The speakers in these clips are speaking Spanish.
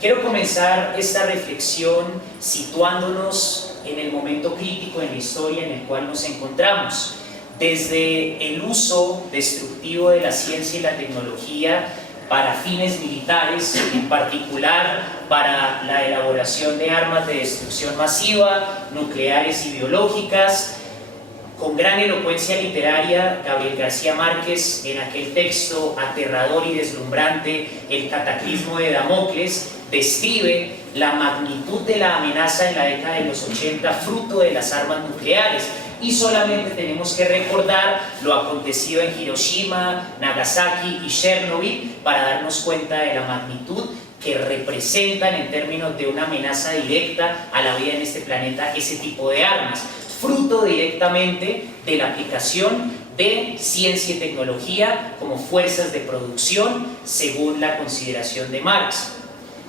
Quiero comenzar esta reflexión situándonos en el momento crítico en la historia en el cual nos encontramos. Desde el uso destructivo de la ciencia y la tecnología para fines militares, en particular para la elaboración de armas de destrucción masiva, nucleares y biológicas. Con gran elocuencia literaria, Gabriel García Márquez, en aquel texto aterrador y deslumbrante, El cataclismo de Damocles, describe la magnitud de la amenaza en la década de los 80, fruto de las armas nucleares. Y solamente tenemos que recordar lo acontecido en Hiroshima, Nagasaki y Chernobyl para darnos cuenta de la magnitud que representan en términos de una amenaza directa a la vida en este planeta ese tipo de armas, fruto directamente de la aplicación de ciencia y tecnología como fuerzas de producción según la consideración de Marx.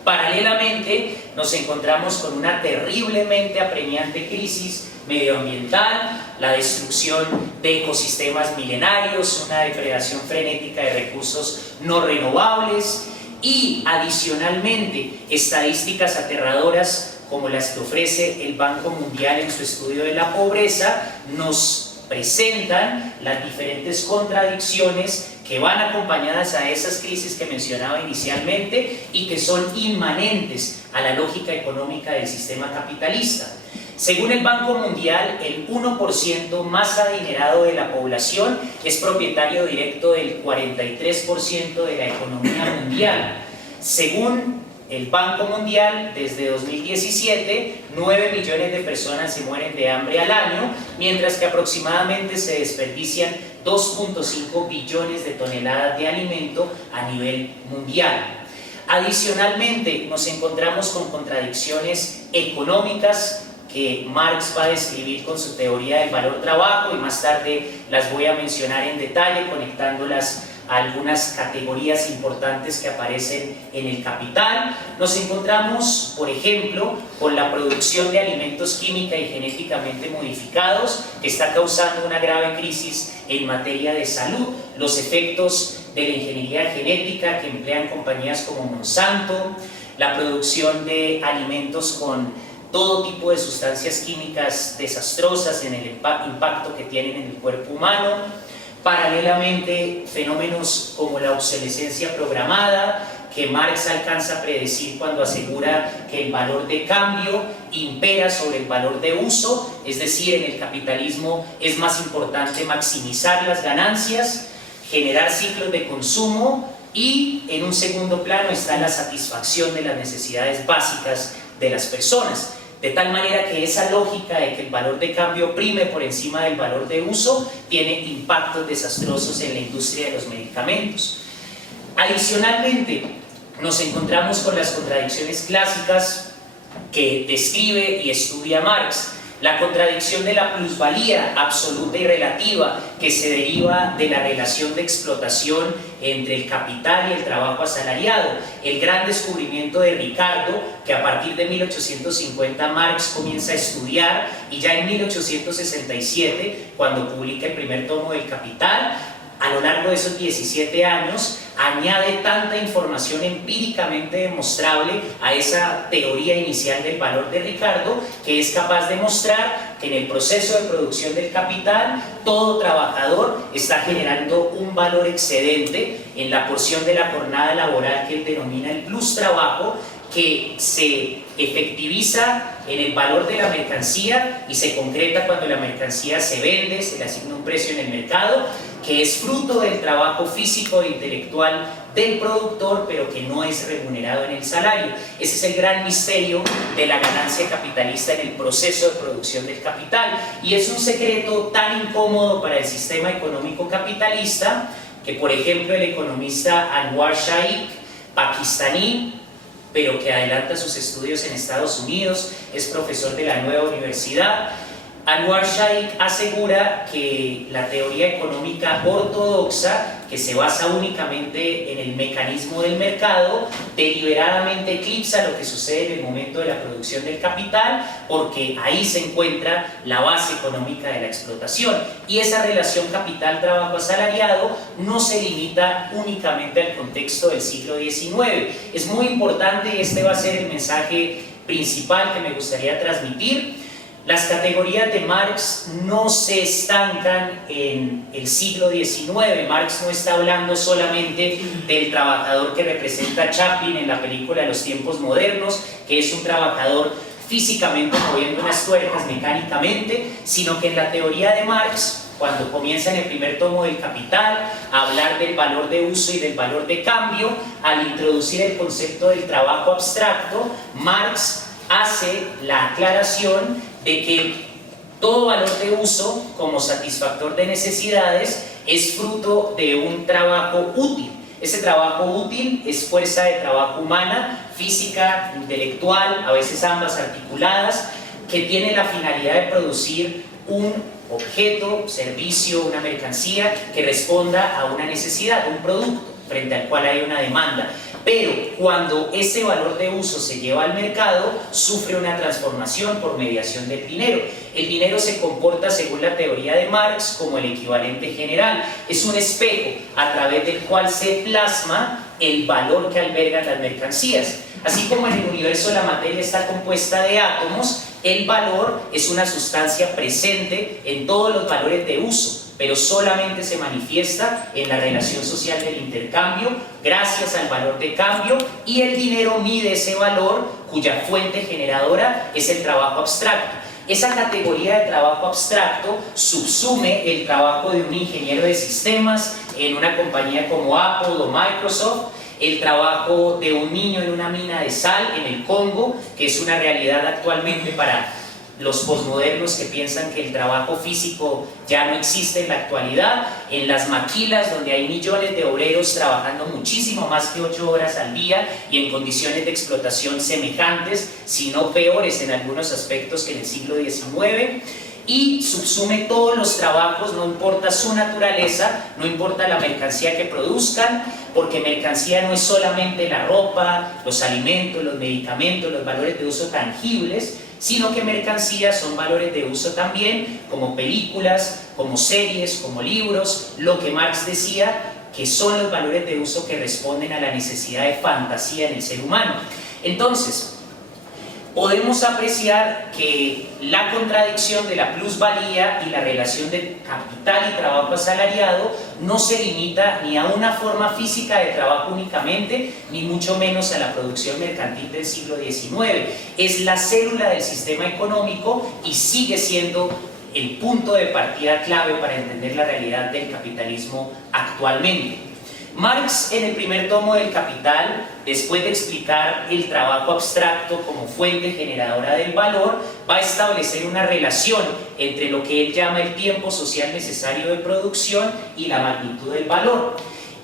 Paralelamente nos encontramos con una terriblemente apremiante crisis medioambiental, la destrucción de ecosistemas milenarios, una depredación frenética de recursos no renovables y adicionalmente estadísticas aterradoras como las que ofrece el Banco Mundial en su estudio de la pobreza nos presentan las diferentes contradicciones que van acompañadas a esas crisis que mencionaba inicialmente y que son inmanentes a la lógica económica del sistema capitalista. Según el Banco Mundial, el 1% más adinerado de la población es propietario directo del 43% de la economía mundial. Según el Banco Mundial, desde 2017, 9 millones de personas se mueren de hambre al año, mientras que aproximadamente se desperdician 2.5 billones de toneladas de alimento a nivel mundial. Adicionalmente, nos encontramos con contradicciones económicas que Marx va a describir con su teoría del valor trabajo y más tarde las voy a mencionar en detalle conectándolas a algunas categorías importantes que aparecen en el Capital. Nos encontramos, por ejemplo, con la producción de alimentos química y genéticamente modificados que está causando una grave crisis en materia de salud, los efectos de la ingeniería genética que emplean compañías como Monsanto, la producción de alimentos con todo tipo de sustancias químicas desastrosas en el impacto que tienen en el cuerpo humano. Paralelamente, fenómenos como la obsolescencia programada, que Marx alcanza a predecir cuando asegura que el valor de cambio impera sobre el valor de uso, es decir, en el capitalismo es más importante maximizar las ganancias, generar ciclos de consumo y en un segundo plano está la satisfacción de las necesidades básicas de las personas. De tal manera que esa lógica de que el valor de cambio prime por encima del valor de uso tiene impactos desastrosos en la industria de los medicamentos. Adicionalmente, nos encontramos con las contradicciones clásicas que describe y estudia Marx. La contradicción de la plusvalía absoluta y relativa que se deriva de la relación de explotación entre el capital y el trabajo asalariado. El gran descubrimiento de Ricardo, que a partir de 1850 Marx comienza a estudiar y ya en 1867, cuando publica el primer tomo del Capital, a lo largo de esos 17 años, añade tanta información empíricamente demostrable a esa teoría inicial del valor de Ricardo, que es capaz de mostrar que en el proceso de producción del capital, todo trabajador está generando un valor excedente en la porción de la jornada laboral que él denomina el plus trabajo, que se efectiviza en el valor de la mercancía y se concreta cuando la mercancía se vende, se le asigna un precio en el mercado, que es fruto del trabajo físico e intelectual del productor, pero que no es remunerado en el salario. Ese es el gran misterio de la ganancia capitalista en el proceso de producción del capital. Y es un secreto tan incómodo para el sistema económico capitalista que, por ejemplo, el economista Anwar Shaikh, pakistaní, pero que adelanta sus estudios en Estados Unidos, es profesor de la Nueva Universidad, Anwar Shaikh asegura que la teoría económica ortodoxa, que se basa únicamente en el mecanismo del mercado, deliberadamente eclipsa lo que sucede en el momento de la producción del capital, porque ahí se encuentra la base económica de la explotación. Y esa relación capital-trabajo asalariado no se limita únicamente al contexto del siglo XIX. Es muy importante, y este va a ser el mensaje principal que me gustaría transmitir. Las categorías de Marx no se estancan en el siglo XIX. Marx no está hablando solamente del trabajador que representa Chaplin en la película Los tiempos modernos, que es un trabajador físicamente moviendo unas tuercas mecánicamente, sino que en la teoría de Marx, cuando comienza en el primer tomo del Capital a hablar del valor de uso y del valor de cambio, al introducir el concepto del trabajo abstracto, Marx hace la aclaración de que todo valor de uso como satisfactor de necesidades es fruto de un trabajo útil. Ese trabajo útil es fuerza de trabajo humana, física, intelectual, a veces ambas articuladas, que tiene la finalidad de producir un objeto, servicio, una mercancía que responda a una necesidad, un producto frente al cual hay una demanda. Pero cuando ese valor de uso se lleva al mercado, sufre una transformación por mediación del dinero. El dinero se comporta, según la teoría de Marx, como el equivalente general. Es un espejo a través del cual se plasma el valor que albergan las mercancías. Así como en el universo la materia está compuesta de átomos, el valor es una sustancia presente en todos los valores de uso, pero solamente se manifiesta en la relación social del intercambio gracias al valor de cambio, y el dinero mide ese valor cuya fuente generadora es el trabajo abstracto. Esa categoría de trabajo abstracto subsume el trabajo de un ingeniero de sistemas en una compañía como Apple o Microsoft, el trabajo de un niño en una mina de sal en el Congo, que es una realidad actualmente para los posmodernos que piensan que el trabajo físico ya no existe en la actualidad, en las maquilas donde hay millones de obreros trabajando muchísimo más que 8 horas al día y en condiciones de explotación semejantes, si no peores en algunos aspectos que en el siglo XIX, y subsume todos los trabajos, no importa su naturaleza, no importa la mercancía que produzcan, porque mercancía no es solamente la ropa, los alimentos, los medicamentos, los valores de uso tangibles, sino que mercancías son valores de uso también, como películas, como series, como libros, lo que Marx decía que son los valores de uso que responden a la necesidad de fantasía en el ser humano. Entonces, podemos apreciar que la contradicción de la plusvalía y la relación de capital y trabajo asalariado no se limita ni a una forma física de trabajo únicamente, ni mucho menos a la producción mercantil del siglo XIX. Es la célula del sistema económico y sigue siendo el punto de partida clave para entender la realidad del capitalismo actualmente. Marx, en el primer tomo del Capital, después de explicar el trabajo abstracto como fuente generadora del valor, va a establecer una relación entre lo que él llama el tiempo social necesario de producción y la magnitud del valor.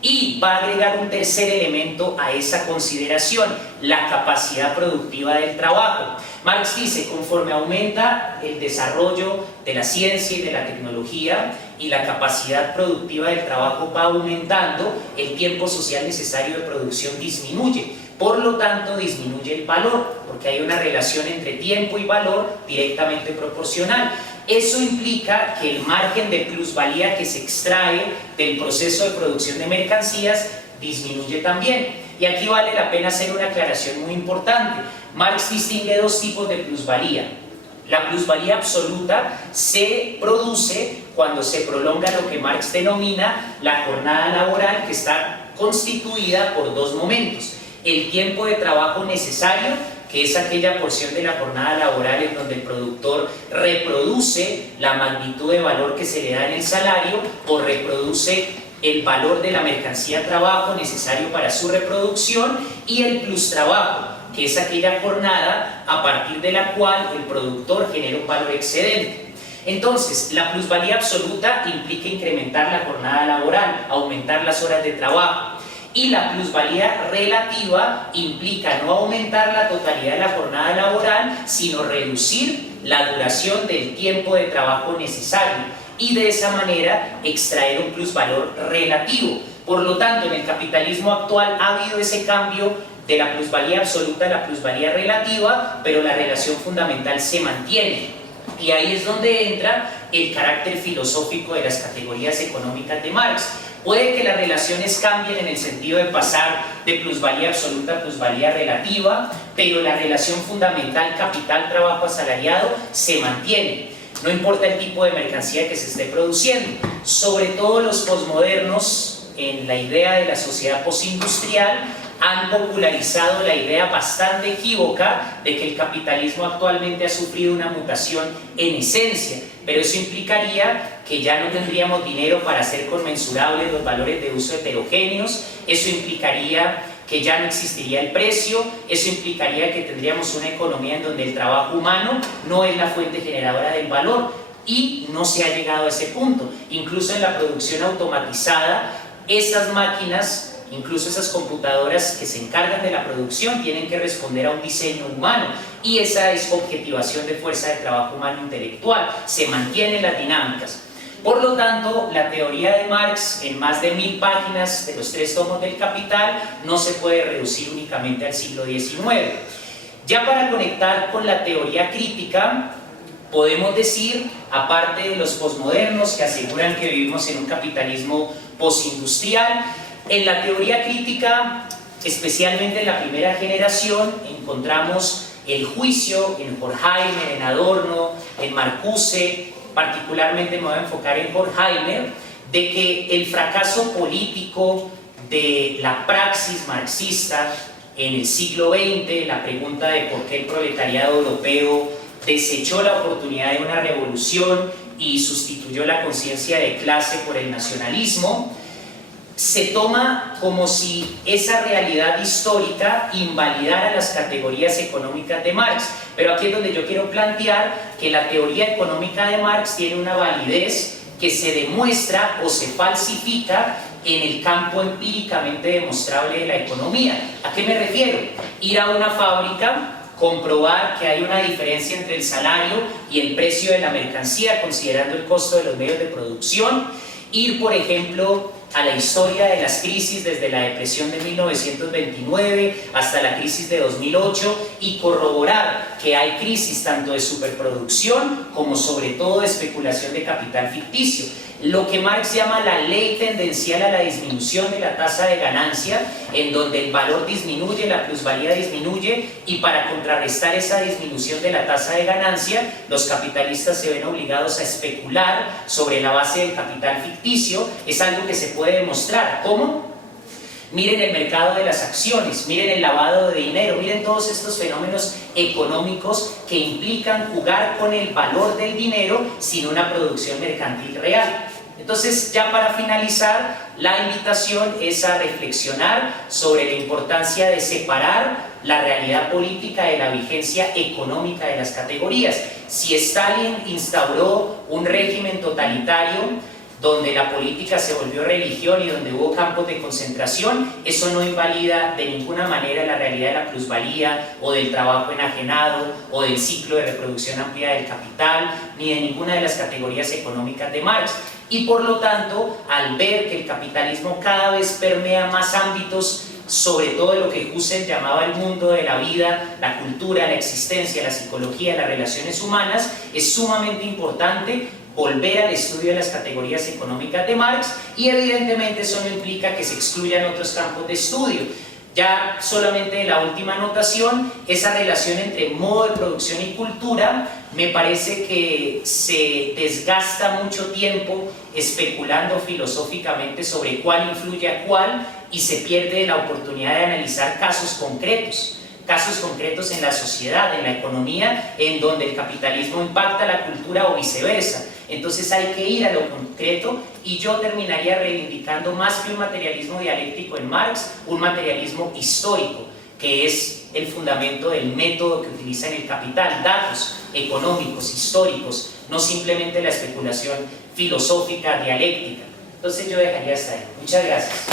Y va a agregar un tercer elemento a esa consideración, la capacidad productiva del trabajo. Marx dice, conforme aumenta el desarrollo de la ciencia y de la tecnología y la capacidad productiva del trabajo va aumentando, el tiempo social necesario de producción disminuye. Por lo tanto, disminuye el valor, porque hay una relación entre tiempo y valor directamente proporcional. Eso implica que el margen de plusvalía que se extrae del proceso de producción de mercancías disminuye también. Y aquí vale la pena hacer una aclaración muy importante. Marx distingue dos tipos de plusvalía. La plusvalía absoluta se produce cuando se prolonga lo que Marx denomina la jornada laboral, que está constituida por dos momentos: el tiempo de trabajo necesario, que es aquella porción de la jornada laboral en donde el productor reproduce la magnitud de valor que se le da en el salario o reproduce el valor de la mercancía trabajo necesario para su reproducción, y el plus trabajo, que es aquella jornada a partir de la cual el productor genera un valor excedente. Entonces, la plusvalía absoluta implica incrementar la jornada laboral, aumentar las horas de trabajo. Y la plusvalía relativa implica no aumentar la totalidad de la jornada laboral, sino reducir la duración del tiempo de trabajo necesario y de esa manera extraer un plusvalor relativo. Por lo tanto, en el capitalismo actual ha habido ese cambio de la plusvalía absoluta a la plusvalía relativa, pero la relación fundamental se mantiene. Y ahí es donde entra el carácter filosófico de las categorías económicas de Marx. Puede que las relaciones cambien en el sentido de pasar de plusvalía absoluta a plusvalía relativa, pero la relación fundamental capital-trabajo asalariado se mantiene. No importa el tipo de mercancía que se esté produciendo. Sobre todo los posmodernos, en la idea de la sociedad postindustrial, han popularizado la idea bastante equívoca de que el capitalismo actualmente ha sufrido una mutación en esencia, pero eso implicaría que ya no tendríamos dinero para hacer conmensurables los valores de uso heterogéneos, eso implicaría que ya no existiría el precio, eso implicaría que tendríamos una economía en donde el trabajo humano no es la fuente generadora del valor, y no se ha llegado a ese punto. Incluso en la producción automatizada, esas máquinas, incluso esas computadoras que se encargan de la producción, tienen que responder a un diseño humano, y esa es objetivación de fuerza de trabajo humano intelectual, se mantienen las dinámicas. Por lo tanto, la teoría de Marx, en más de 1000 páginas de los 3 tomos del Capital, no se puede reducir únicamente al siglo XIX. Ya para conectar con la teoría crítica, podemos decir, aparte de los posmodernos que aseguran que vivimos en un capitalismo postindustrial, en la teoría crítica, especialmente en la primera generación, encontramos el juicio en Horkheimer, en Adorno, en Marcuse. Particularmente me voy a enfocar en Horkheimer, de que el fracaso político de la praxis marxista en el siglo XX, la pregunta de por qué el proletariado europeo desechó la oportunidad de una revolución y sustituyó la conciencia de clase por el nacionalismo, se toma como si esa realidad histórica invalidara las categorías económicas de Marx. Pero aquí es donde yo quiero plantear que la teoría económica de Marx tiene una validez que se demuestra o se falsifica en el campo empíricamente demostrable de la economía. ¿A qué me refiero? Ir a una fábrica, comprobar que hay una diferencia entre el salario y el precio de la mercancía, considerando el costo de los medios de producción. Ir, por ejemplo, a la historia de las crisis desde la depresión de 1929 hasta la crisis de 2008 y corroborar que hay crisis tanto de superproducción como sobre todo de especulación de capital ficticio. Lo que Marx llama la ley tendencial a la disminución de la tasa de ganancia, en donde el valor disminuye, la plusvalía disminuye, y para contrarrestar esa disminución de la tasa de ganancia, los capitalistas se ven obligados a especular sobre la base del capital ficticio. Es algo que se puede demostrar. ¿Cómo? Miren el mercado de las acciones, miren el lavado de dinero, miren todos estos fenómenos económicos que implican jugar con el valor del dinero sin una producción mercantil real. Entonces, ya para finalizar, la invitación es a reflexionar sobre la importancia de separar la realidad política de la vigencia económica de las categorías. Si Stalin instauró un régimen totalitario donde la política se volvió religión y donde hubo campos de concentración, eso no invalida de ninguna manera la realidad de la plusvalía o del trabajo enajenado o del ciclo de reproducción amplia del capital, ni de ninguna de las categorías económicas de Marx. Y por lo tanto, al ver que el capitalismo cada vez permea más ámbitos, sobre todo lo que Husserl llamaba el mundo de la vida, la cultura, la existencia, la psicología, las relaciones humanas, es sumamente importante volver al estudio de las categorías económicas de Marx, y evidentemente eso no implica que se excluyan otros campos de estudio. Ya solamente la última anotación, esa relación entre modo de producción y cultura, me parece que se desgasta mucho tiempo especulando filosóficamente sobre cuál influye a cuál, y se pierde la oportunidad de analizar casos concretos en la sociedad, en la economía, en donde el capitalismo impacta la cultura o viceversa. Entonces hay que ir a lo concreto, y yo terminaría reivindicando más que un materialismo dialéctico en Marx, un materialismo histórico, que es el fundamento del método que utiliza en el Capital: datos económicos, históricos, no simplemente la especulación filosófica, dialéctica. Entonces yo dejaría hasta ahí. Muchas gracias.